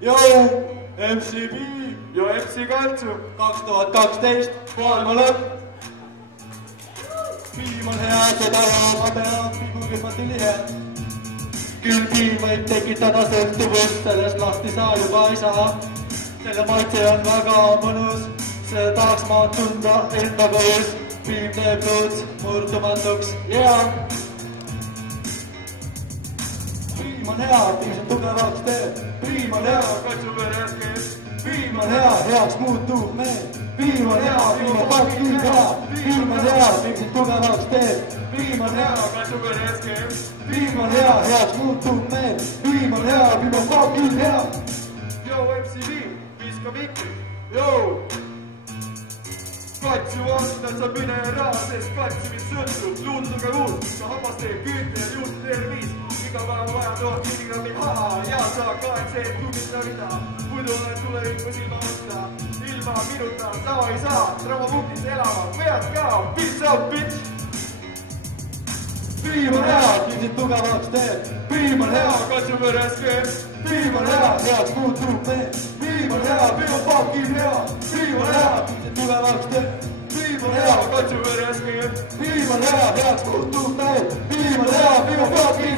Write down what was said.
Jou, MC Piim ja MC Kantsu 2012 maailma lõpp. Piim on hea, seda ma pean, piimurühmad oli hea. Küll piim võib tekitada sõltuvust, sellest lahti sa juba ei saa. Selle maitse on väga mõnus, seda tahaks ma tunda enda kodus. Piim teeb suud murdumatuks, Piim on hea, piim see tugevaks teeb. Piim on hea, katsuveres kees. Piim on hea, heaks muutub meel. Piim on hea, piim on fucking hea. Piim on hea, piim see tugevaks teeb. Piim on hea, katsuveres kees. Piim on hea, heaks muutub meel. Piim on hea, piim on fucking hea. Jou, MC Piim, viska mikri. Jou! Katsu vastu, sa mine ära, sest katsimist sõltub. Luutuge uut, ka hammas teeb küüte ja juurde tervis. Iga päev vaja 1000 milligrammi haha ja sa kahetseed tugita mida. Muidu olen tulevikus ilma mõtta. Ilma minuta sa ei saa dramapunktis elama. Pead ka, bitch up, bitch! Piim on hea, piim sind tugevaks teeb. Piim on hea, katsuveres keeb. Piim on hea, heaks muutub meel. Piim on hea, piim on fucking hea. Piim on hea, piim sind tugevaks teeb. Piim on hea, katsuveres keeb. Piim on hea, heaks muutub meel. Piim on hea, piim on fucking hea.